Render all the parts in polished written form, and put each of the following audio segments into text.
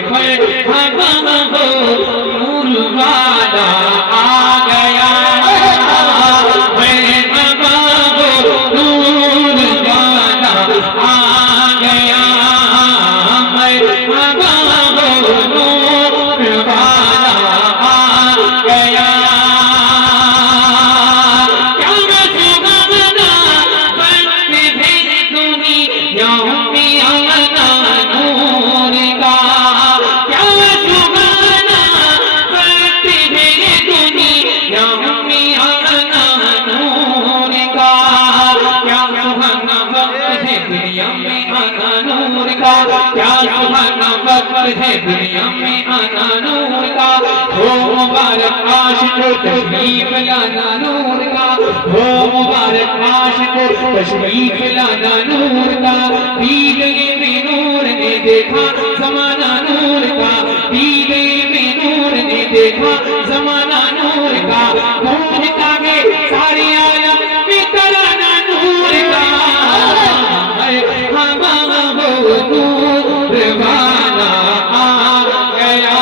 مرحبا ہو نور والا آ گیا مرحبا ہو نور والا آ گیا مرحبا ہو نور والا آ گیا ہے دنیا میں آنا نور کا ہو مبارک عاشق تشریف لانا نور کا ہو مبارک عاشق تشریف لانا نور کا دیدے میں نور نے دیکھا زمانہ نور کا دیدے میں نور نے دیکھا زمانہ نور کا گونجتا گئے ساری عالم میں ترانہ نور کا مرحبا ہو نور والا آ گیا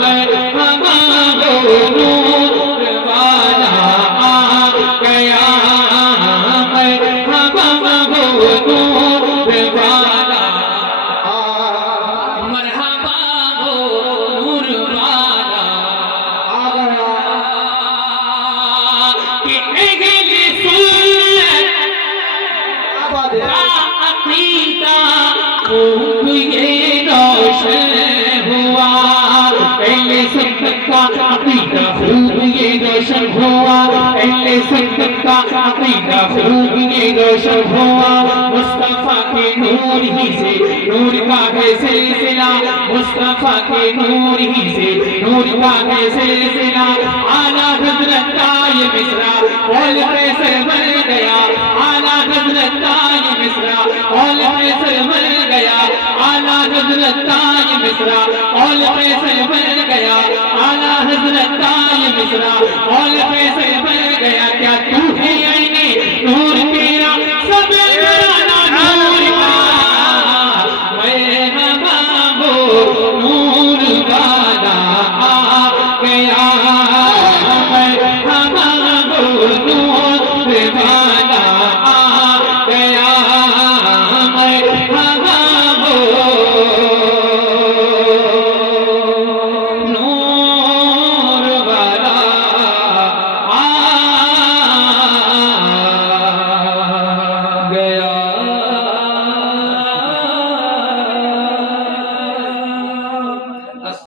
مرحبا ہو نور والا آ گیا مرحبا ہو نور والا مرحبا ہو نور والا آ گیا کہ اہل سنت عقیدہ خوب یہ روشن ہوا اہل سنت کا عقیدہ خوب یہ روشن ہوا اہل سنت کا عقیدہ خوب یہ روشن ہوا مصطفیٰ کے نور ہی سے نور کا ہے سلسلہ مصطفیٰ کے نور ہی سے نور کا ہے سلسلہ اعلیٰ حضرت کا یہ مصرع قول قیصر بن گیا اعلیٰ حضرت کا یہ مصرع قول قیصر بن گیا اعلیٰ حضرت کا یہ مصرع قول قیصر بن گیا اعلیٰ حضرت کا یہ مصرع قول قیصر بن گیا کیا تو ہے عین نور تیرا سب گرانا نور کا مرحبا ہو